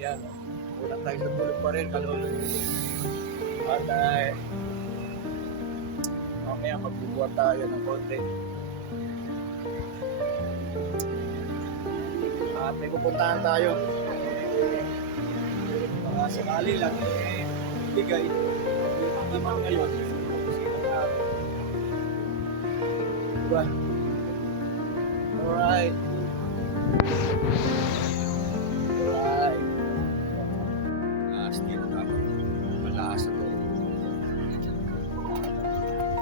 Yan. Kulang tayo sa tulog pa rin, kaluluwa. At mamaya magbubuhat tayo ng konti. At may pupuntahan tayo. Baka sakali lang, bigay. Hindi man ngayon. Diba? Alright. Alright. Still na. Malakas na to.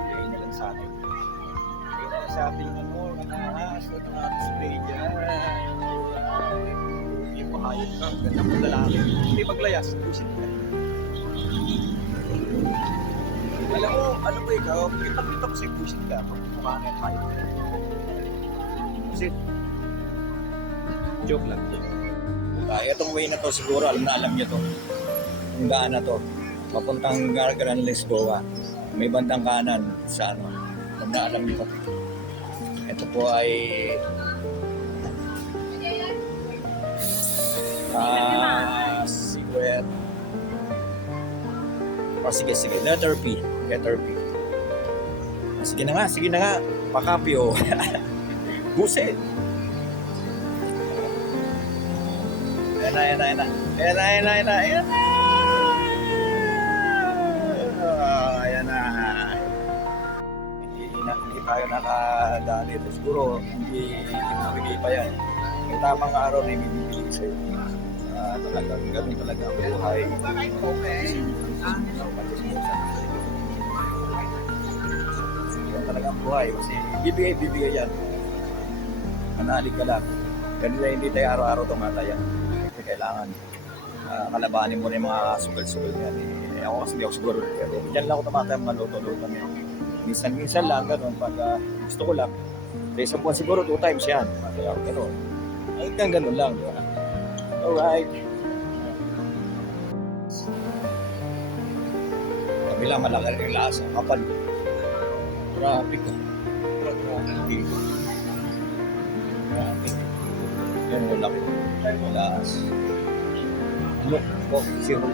Bigay na lang sa atin. Bigay na lang sa ating malakas na itong ating spray dyan. Hindi mahayop ka. Ganda mo lalaki. Hindi maglayas. Pusin ka. Alam mo, ano ba ikaw? Kita ko sa'yo pusin ka. Mukha nga yung hayop. Pusin. Joke lang. Itong way na to siguro, alam niyo to. Yung daan na to. Papuntang Gargaran, Lisboa. May bandang kanan sa ano. Alam niyo to. Ito po ay secret. Sige. Letter P. Sige na nga. Pakapyo. Buset. Ayan na. Hindi tayo nakadaan dito. Siguro, hindi nabigay pa yan. Yung tamang araw na ibibigay sa'yo. Talagang ganun talaga ang buhay. Ganun talaga ang buhay. Kasi bibigay yan. Manalig ka lang. Ganun na hindi tayo araw-araw tumatayan. Kasi kailangan kalabanin mo na yung mga sugal-sugal yan. Ako kasi hindi ako siguro. Pero dyan lang ako tumatayang maluto-luto. Minsan lang, ganun. Pag gusto ko lang. Sa isang buwan siguro 2 times yan. Kaya ganun. Ay, ganun lang. Diba? Alright. Kabilang malaki rin yung lasa. Kapal. Traffic. Yan yung laki. Laas. Look, zero.